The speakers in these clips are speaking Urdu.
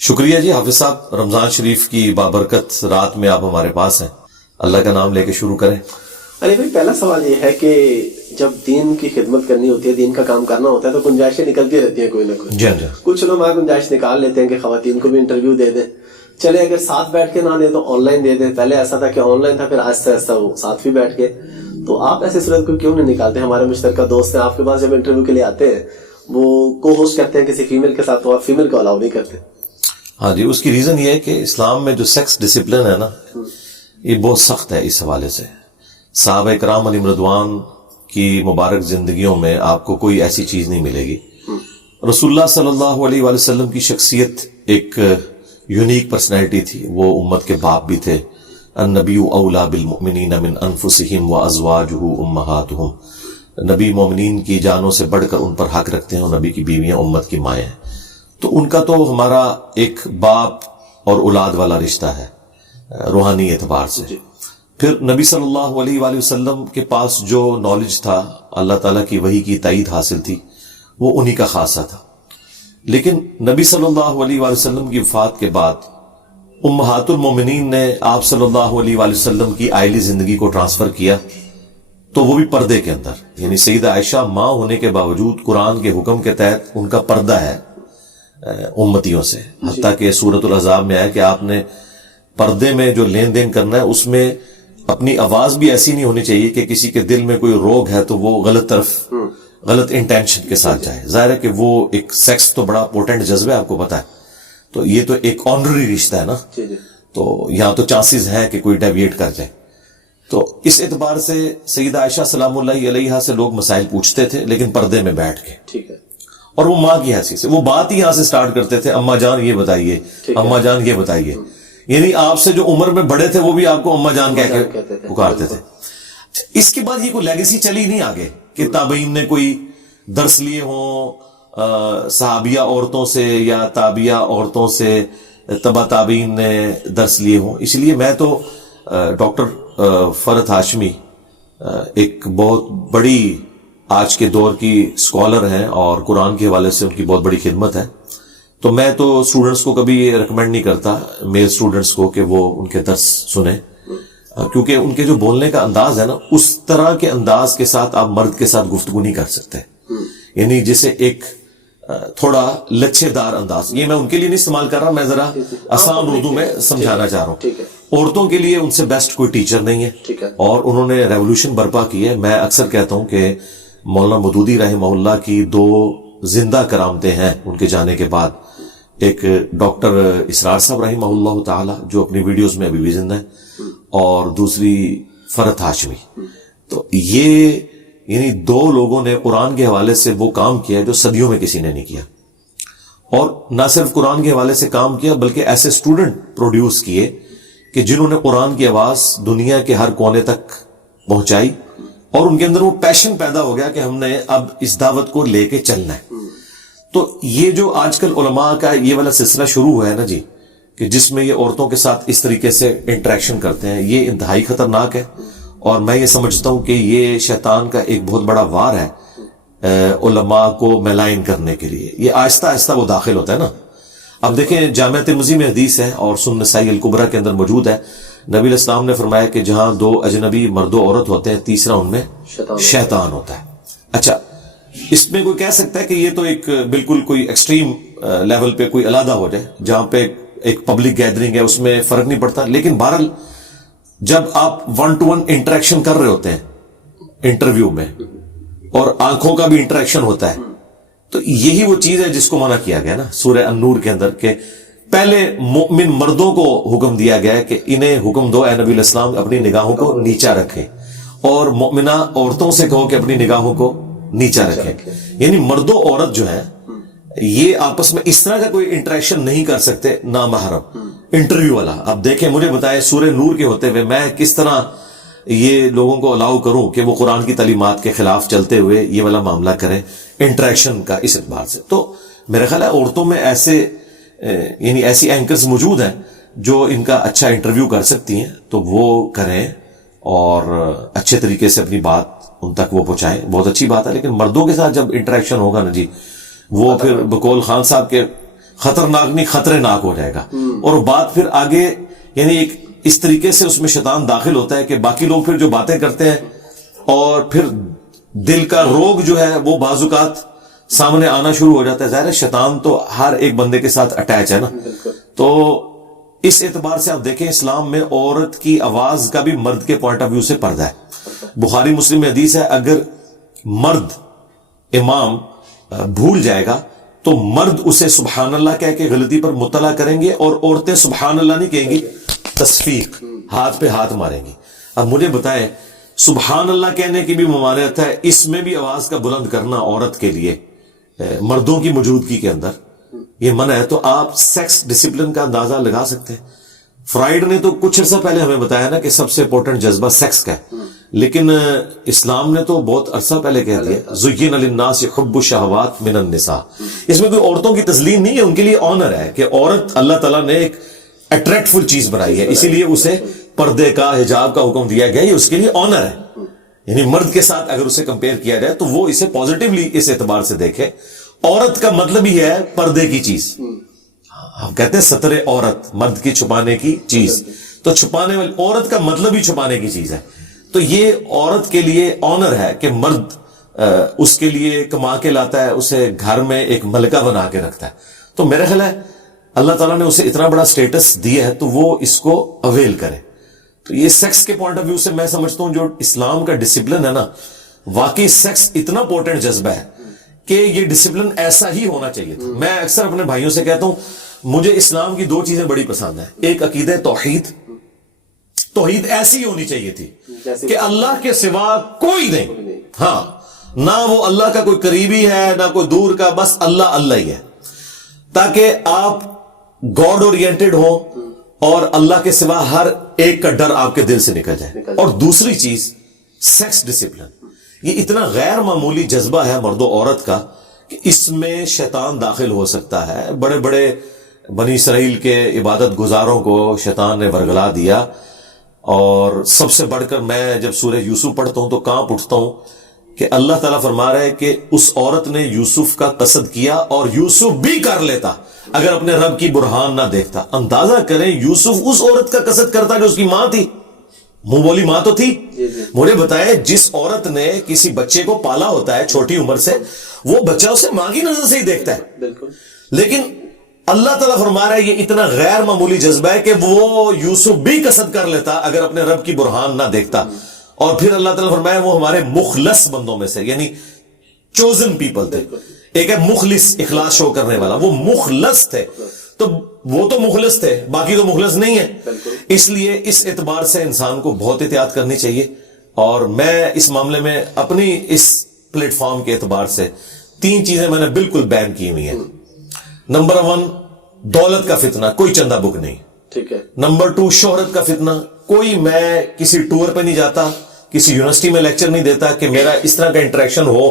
شکریہ جی حافظ صاحب، رمضان شریف کی بابرکت رات میں آپ ہمارے پاس ہیں، اللہ کا نام لے کے شروع کریں۔ علی بھائی، پہلا سوال یہ ہے کہ جب دین کی خدمت کرنی ہوتی ہے، دین کا کام کرنا ہوتا ہے، تو گنجائشیں نکلتی رہتی ہیں کوئی نہ کوئی۔ جی جی، کچھ لوگ گنجائش نکال لیتے ہیں کہ خواتین کو بھی انٹرویو دے دیں، چلے اگر ساتھ بیٹھ کے نہ دیں تو آن لائن دے دیں۔ پہلے ایسا تھا کہ آن لائن تھا، پھر آہستہ آہستہ وہ ساتھ بھی بیٹھ کے۔ تو آپ ایسے صورت کو کیوں نہیں نکالتے؟ ہمارے مشترکہ دوست ہیں آپ کے پاس، جب انٹرویو کے لیے آتے ہیں وہ کو ہوسٹ کرتے ہیں کسی فیمیل کے ساتھ، تو آپ فیمیل کو الاؤ نہیں کرتے؟ ہاں جی، اس کی ریزن یہ ہے کہ اسلام میں جو سیکس ڈسپلن ہے نا، یہ بہت سخت ہے۔ اس حوالے سے صحابہ کرام علیہم رضوان کی مبارک زندگیوں میں آپ کو کوئی ایسی چیز نہیں ملے گی۔ رسول اللہ صلی اللہ علیہ وآلہ وسلم کی شخصیت ایک یونیک پرسنالٹی تھی، وہ امت کے باپ بھی تھے۔ النبی اولا بالمؤمنین من انفسہم وازواجہ امہاتہم، نبی مومنین کی جانوں سے بڑھ کر ان پر حق رکھتے ہیں، اور نبی کی بیویاں امت کی مائیں ہیں، تو ان کا تو ہمارا ایک باپ اور اولاد والا رشتہ ہے روحانی اعتبار سے۔ پھر نبی صلی اللہ علیہ وآلہ وسلم کے پاس جو نالج تھا، اللہ تعالیٰ کی وحی کی تائید حاصل تھی، وہ انہی کا خاصہ تھا۔ لیکن نبی صلی اللہ علیہ وآلہ وسلم کی وفات کے بعد امہات المومنین نے آپ صلی اللہ علیہ وآلہ وسلم کی آئلی زندگی کو ٹرانسفر کیا، تو وہ بھی پردے کے اندر، یعنی سیدہ عائشہ ماں ہونے کے باوجود قرآن کے حکم کے تحت ان کا پردہ ہے امتیوں سے، حتیٰ کہ سورۃ الاحزاب میں آیا کہ آپ نے پردے میں جو لین دین کرنا ہے، اس میں اپنی آواز بھی ایسی نہیں ہونی چاہیے کہ کسی کے دل میں کوئی روگ ہے تو وہ غلط طرف غلط انٹینشن کے ساتھ جائے۔ ظاہر ہے کہ وہ ایک سیکس تو بڑا پوٹنٹ جذبہ ہے، آپ کو پتا ہے، تو یہ تو ایک آنرری رشتہ ہے نا، تو یہاں تو چانسز ہیں کہ کوئی ڈیویٹ کر جائے۔ تو اس اعتبار سے سیدہ عائشہ سلام اللہ علیہا سے لوگ مسائل پوچھتے تھے، لیکن پردے میں بیٹھ کے، ٹھیک ہے، اور وہ ماں کی حیثیت سے وہ بات ہی یہاں سے سٹارٹ کرتے تھے، اماں جان یہ بتائیے، اماں جان یہ بتائیے، یعنی آپ سے جو عمر میں بڑے تھے وہ بھی آپ کو اماں جان کہہ کے پکارتے تھے۔ اس کے بعد یہ کوئی لیگیسی چلی نہیں آگے کہ تابعین نے کوئی درس لیے ہوں صحابیہ عورتوں سے یا تابعہ عورتوں سے، تبع تابعین نے درس لیے ہوں۔ اس لیے میں تو ڈاکٹر فرحت ہاشمی ایک بہت بڑی آج کے دور کی اسکالر ہیں، اور قرآن کے حوالے سے ان کی بہت بڑی خدمت ہے، تو میں تو اسٹوڈنٹس کو کبھی یہ ریکمینڈ نہیں کرتا، میل اسٹوڈنٹس کو، کہ وہ ان کے درس سنیں، کیونکہ ان کے جو بولنے کا انداز ہے نا، اس طرح کے انداز کے ساتھ آپ مرد کے ساتھ گفتگو نہیں کر سکتے، یعنی جسے ایک تھوڑا لچھے دار انداز، یہ میں ان کے لیے نہیں استعمال کر رہا، میں ذرا آسان اردو میں سمجھانا چاہ رہا ہوں۔ عورتوں کے لیے ان سے بیسٹ کوئی ٹیچر نہیں ہے، اور انہوں نے ریولوشن برپا کی ہے۔ میں اکثر کہتا ہوں کہ مولانا مودودی رحمہ اللہ کی دو زندہ کرامتیں ہیں ان کے جانے کے بعد، ایک ڈاکٹر اسرار صاحب رحمہ اللہ تعالی جو اپنی ویڈیوز میں ابھی بھی زندہ ہے، اور دوسری فرحت ہاشمی۔ تو یہ یعنی دو لوگوں نے قرآن کے حوالے سے وہ کام کیا جو صدیوں میں کسی نے نہیں کیا، اور نہ صرف قرآن کے حوالے سے کام کیا بلکہ ایسے اسٹوڈنٹ پروڈیوس کیے کہ جنہوں نے قرآن کی آواز دنیا کے ہر کونے تک پہنچائی، اور ان کے اندر وہ پیشن پیدا ہو گیا کہ ہم نے اب اس دعوت کو لے کے چلنا ہے۔ تو یہ جو آج کل علماء کا یہ والا سلسلہ شروع ہوا ہے نا جی، کہ جس میں یہ عورتوں کے ساتھ اس طریقے سے انٹریکشن کرتے ہیں، یہ انتہائی خطرناک ہے، اور میں یہ سمجھتا ہوں کہ یہ شیطان کا ایک بہت بڑا وار ہے علماء کو میلائن کرنے کے لیے۔ یہ آہستہ آہستہ وہ داخل ہوتا ہے نا۔ اب دیکھیں جامع ترمذی میں حدیث ہے اور سنن نسائی الکبریٰ کے اندر موجود ہے، نبی علیہ السلام نے فرمایا کہ جہاں دو اجنبی مرد و عورت ہوتے ہیں، تیسرا ان میں شیطان ہوتا ہے۔ اچھا، اس میں کوئی کہہ سکتا ہے کہ یہ تو ایک بالکل کوئی ایکسٹریم لیول پہ کوئی علیحدہ ہو جائے، جہاں پہ ایک پبلک گیدرنگ ہے اس میں فرق نہیں پڑتا، لیکن بہرحال جب آپ 1 to 1 انٹریکشن کر رہے ہوتے ہیں انٹرویو میں، اور آنکھوں کا بھی انٹریکشن ہوتا ہے، تو یہی وہ چیز ہے جس کو منع کیا گیا نا سورہ النور کے اندر، کہ پہلے مومن مردوں کو حکم دیا گیا ہے کہ انہیں حکم دو اے نبی علیہ السلام اپنی نگاہوں کو نیچا رکھیں، اور مومنہ عورتوں سے کہو کہ اپنی نگاہوں کو نیچا رکھیں، یعنی مرد و عورت جو ہے یہ آپس میں اس طرح کا کوئی انٹریکشن نہیں کر سکتے نامحرم انٹرویو والا۔ اب دیکھیں، مجھے بتائے سورہ نور کے ہوتے ہوئے میں کس طرح یہ لوگوں کو الاؤ کروں کہ وہ قرآن کی تعلیمات کے خلاف چلتے ہوئے یہ والا معاملہ کریں انٹریکشن کا اس اعتبار سے۔ تو میرا خیال ہے عورتوں میں ایسے یعنی ایسی اینکرز موجود ہیں جو ان کا اچھا انٹرویو کر سکتی ہیں، تو وہ کریں اور اچھے طریقے سے اپنی بات ان تک وہ پہنچائیں، بہت اچھی بات ہے۔ لیکن مردوں کے ساتھ جب انٹریکشن ہوگا نا جی، وہ پھر بقول خان خطرناک نہیں خطرے ناک ہو جائے گا. اور بات پھر آگے یعنی ایک اس طریقے سے اس میں شیطان داخل ہوتا ہے کہ باقی لوگ پھر جو باتیں کرتے ہیں اور پھر دل کا روگ جو ہے وہ بعض اوقات سامنے آنا شروع ہو جاتا ہے. ظاہر ہے شیطان تو ہر ایک بندے کے ساتھ اٹیچ ہے نا. تو اس اعتبار سے آپ دیکھیں اسلام میں عورت کی آواز کا بھی مرد کے پوائنٹ آف ویو سے پردہ ہے. بخاری مسلم میں حدیث ہے اگر مرد امام بھول جائے گا تو مرد اسے سبحان اللہ کہہ کے غلطی پر مطلع کریں گے اور عورتیں سبحان اللہ نہیں کہیں گی, تصفیق ہاتھ پہ ہاتھ ماریں گی. اب مجھے بتائیں سبحان اللہ کہنے کی بھی ممانعت ہے, اس میں بھی آواز کا بلند کرنا عورت کے لیے مردوں کی موجودگی کے اندر یہ منع ہے. تو آپ سیکس ڈسپلن کا اندازہ لگا سکتے ہیں. فرائیڈ نے تو کچھ عرصہ پہلے ہمیں بتایا نا کہ سب سے امپورٹنٹ جذبہ سیکس کا ہے, لیکن اسلام نے تو بہت عرصہ پہلے کہہ دیا زین للناس حب الشہوات من النساء. اس میں کوئی عورتوں کی تذلیل نہیں ہے, ان کے لیے آنر ہے کہ عورت اللہ تعالیٰ نے ایک اٹریکٹفل چیز بنائی ہے, اسی لیے اسے پردے کا حجاب کا حکم دیا گیا, یہ اس کے لیے آنر ہے. یعنی مرد کے ساتھ اگر اسے کمپیئر کیا جائے تو وہ اسے پازیٹیولی اس اعتبار سے دیکھے. عورت کا مطلب ہی ہے پردے کی چیز. ہم کہتے ہیں ستر عورت, مرد کی چھپانے کی چیز, تو چھپانے والی عورت کا مطلب ہی چھپانے کی چیز ہے. تو یہ عورت کے لیے آنر ہے کہ مرد اس کے لیے کما کے لاتا ہے, اسے گھر میں ایک ملکہ بنا کے رکھتا ہے. تو میرا خیال ہے اللہ تعالیٰ نے اسے اتنا بڑا سٹیٹس دیا ہے تو وہ اس کو اویل کرے. تو یہ سیکس کے پوائنٹ آف ویو سے میں سمجھتا ہوں جو اسلام کا ڈسپلن ہے نا, واقعی سیکس اتنا پورٹنٹ جذبہ ہے کہ یہ ڈسپلن ایسا ہی ہونا چاہیے تھا. میں اکثر اپنے بھائیوں سے کہتا ہوں مجھے اسلام کی دو چیزیں بڑی پسند ہیں. ایک عقیدہ توحید, توحید ایسی ہونی چاہیے تھی کہ اللہ کے سوا کوئی نہیں, ہاں نہ وہ اللہ کا کوئی قریبی ہے نہ کوئی دور کا, بس اللہ اللہ ہی ہے, تاکہ آپ گاڈ اورینٹڈ ہوں اور اللہ کے سوا ہر ایک کا ڈر آپ کے دل سے نکل جائے. اور دوسری چیز سیکس ڈسپلن, یہ اتنا غیر معمولی جذبہ ہے مرد و عورت کا کہ اس میں شیطان داخل ہو سکتا ہے. بڑے بڑے بنی اسرائیل کے عبادت گزاروں کو شیطان نے ورگلا دیا, اور سب سے بڑھ کر میں جب سورہ یوسف پڑھتا ہوں تو کانپ اٹھتا ہوں کہ اللہ تعالیٰ فرما رہا ہے کہ اس عورت نے یوسف کا قصد کیا اور یوسف بھی کر لیتا اگر اپنے رب کی برہان نہ دیکھتا. اندازہ کریں یوسف اس عورت کا قصد کرتا جو اس کی ماں تھی, منہ بولی ماں تو تھی. مجھے بتائے جس عورت نے کسی بچے کو پالا ہوتا ہے چھوٹی عمر سے, وہ بچہ اسے ماں کی نظر سے ہی دیکھتا ہے. بالکل. لیکن اللہ تعالیٰ فرما رہا ہے یہ اتنا غیر معمولی جذبہ ہے کہ وہ یوسف بھی قصد کر لیتا اگر اپنے رب کی برہان نہ دیکھتا. اور پھر اللہ تعالیٰ فرمایا وہ ہمارے مخلص بندوں میں سے, یعنی چوزن پیپل تھے. ایک ہے مخلص, اخلاص شو کرنے والا, وہ مخلص تھے. تو وہ تو مخلص تھے, باقی تو مخلص نہیں ہے. اس لیے اس اعتبار سے انسان کو بہت احتیاط کرنی چاہیے. اور میں اس معاملے میں اپنی اس پلیٹ فارم کے اعتبار سے 3 چیزیں میں نے بالکل بین کی ہوئی ہیں. نمبر 1 دولت کا فتنہ, کوئی چندہ بک نہیں. ٹھیک ہے. نمبر 2 شہرت کا فتنہ, کوئی میں کسی ٹور پہ نہیں جاتا, کسی یونیورسٹی میں لیکچر نہیں دیتا کہ میرا اس طرح کا انٹریکشن ہو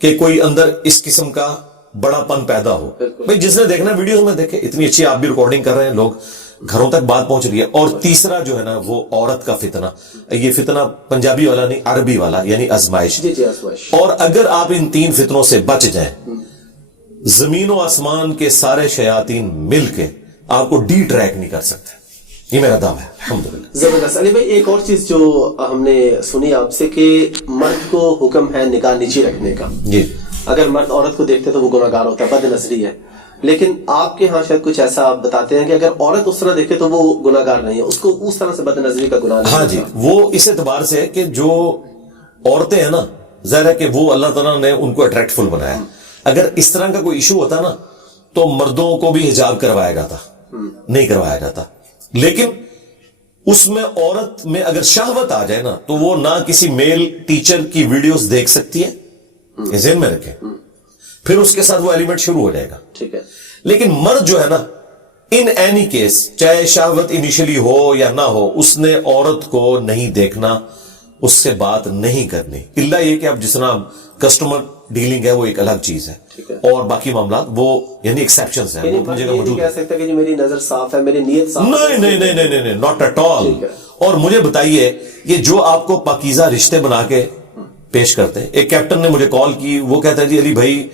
کہ کوئی اندر اس قسم کا بڑا پن پیدا ہو. بھائی جس نے دیکھنا ویڈیوز میں دیکھے, اتنی اچھی آپ بھی ریکارڈنگ کر رہے ہیں, لوگ گھروں تک بات پہنچ رہی ہے. اور تیسرا جو ہے نا وہ عورت کا فتنہ, یہ فتنہ پنجابی والا نہیں عربی والا, یعنی آزمائش. اور اگر آپ ان 3 فتنوں سے بچ جائیں, زمین و آسمان کے سارے شیاطین مل کے آپ کو ڈی ٹریک نہیں کر سکتے. یہ میرا دعویٰ ہے الحمدللہ. زبردست. علی بھائی ایک اور چیز جو ہم نے سنی آپ سے کہ مرد کو حکم ہے نگاہ نیچی رکھنے کا. جی. اگر مرد عورت کو دیکھتے تو وہ گناہ گار ہوتا ہے, بد نظری ہے. لیکن آپ کے ہاں شاید کچھ ایسا آپ بتاتے ہیں کہ اگر عورت اس طرح دیکھے تو وہ گناہ گار نہیں ہے, اس کو اس طرح سے بد نظری کا گناہ نہیں. ہاں جی, وہ اس اعتبار سے کہ جو عورتیں ہیں نا, ظاہر ہے کہ وہ اللہ تعالیٰ نے ان کو اٹریکٹفل بنایا. اگر اس طرح کا کوئی ایشو ہوتا نا تو مردوں کو بھی حجاب کروایا جاتا, نہیں کروایا جاتا. لیکن اس میں عورت میں اگر شہوت آ جائے نا تو وہ نہ کسی میل ٹیچر کی ویڈیوز دیکھ سکتی ہے, ذہن میں رکھیں, پھر اس کے ساتھ وہ ایلیمنٹ شروع ہو جائے گا. ٹھیک ہے. لیکن مرد جو ہے نا ان اینی کیس, چاہے شہوت انیشلی ہو یا نہ ہو, اس نے عورت کو نہیں دیکھنا, اس سے بات نہیں کرنی, الا یہ کہ اب جس طرح کسٹمر ڈیلنگ ہے وہ ایک الگ چیز ہے, اور باقی معاملات وہ یعنی ایکسیپشنز ہیں, وہ اپنی جگہ موجود ہے. کہہ سکتا ہے کہ میری نظر صاف ہے, میری نیت صاف ہے. نہیں, ناٹ ایٹ آل. اور مجھے بتائیے یہ جو آپ کو پاکیزہ رشتے بنا کے پیش کرتے ہیں, ایک کیپٹن نے مجھے کال کی, وہ کہتا ہے جی علی بھائی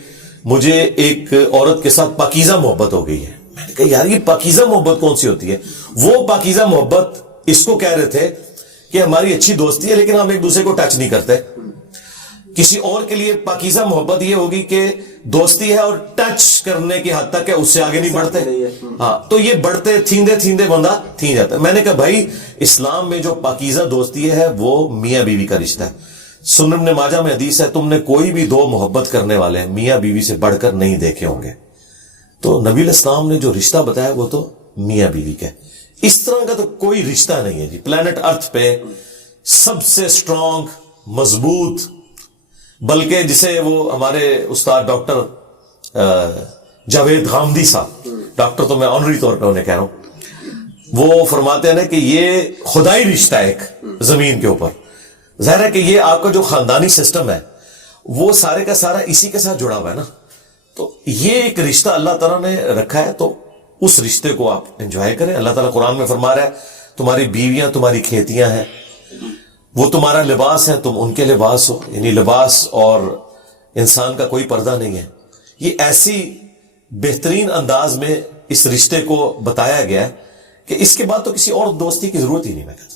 مجھے ایک عورت کے ساتھ پاکیزہ محبت ہو گئی ہے. میں نے کہا یار یہ پاکیزہ محبت کون سی ہوتی ہے؟ وہ پاکیزہ محبت اس کو کہہ رہے تھے کہ ہماری اچھی دوستی ہے لیکن ہم ایک دوسرے کو ٹچ نہیں کرتے. کسی اور کے لیے پاکیزہ محبت یہ ہوگی کہ دوستی ہے اور ٹچ کرنے کی حد تک ہے، اس سے آگے نہیں بڑھتے. ہاں تو یہ بڑھتے تھیندے تھیندے بندہ تھین جاتا ہے. میں نے کہا بھائی اسلام میں جو پاکیزہ دوستی ہے وہ میاں بیوی کا رشتہ ہے. سنن ابن ماجہ میں حدیث ہے تم نے کوئی بھی دو محبت کرنے والے ہیں میاں بیوی سے بڑھ کر نہیں دیکھے ہوں گے. تو نبی علیہ السلام نے جو رشتہ بتایا وہ تو میاں بیوی کا ہے. اس طرح کا تو کوئی رشتہ نہیں ہے جی پلانٹ ارتھ پہ سب سے سٹرونگ مضبوط، بلکہ جسے وہ ہمارے استاد ڈاکٹر جاوید غامدی صاحب، ڈاکٹر تو میں آنری طور پہ انہیں کہہ رہا ہوں، وہ فرماتے ہیں نا کہ یہ خدائی رشتہ ہے ایک زمین کے اوپر. ظاہر ہے کہ یہ آپ کا جو خاندانی سسٹم ہے وہ سارے کا سارا اسی کے ساتھ جڑا ہوا ہے نا. تو یہ ایک رشتہ اللہ تعالیٰ نے رکھا ہے، تو اس رشتے کو آپ انجوائے کریں. اللہ تعالیٰ قرآن میں فرما رہا ہے تمہاری بیویاں تمہاری کھیتیاں ہیں، وہ تمہارا لباس ہے تم ان کے لباس ہو. یعنی لباس اور انسان کا کوئی پردہ نہیں ہے. یہ ایسی بہترین انداز میں اس رشتے کو بتایا گیا ہے کہ اس کے بعد تو کسی اور دوستی کی ضرورت ہی نہیں. میں کہتا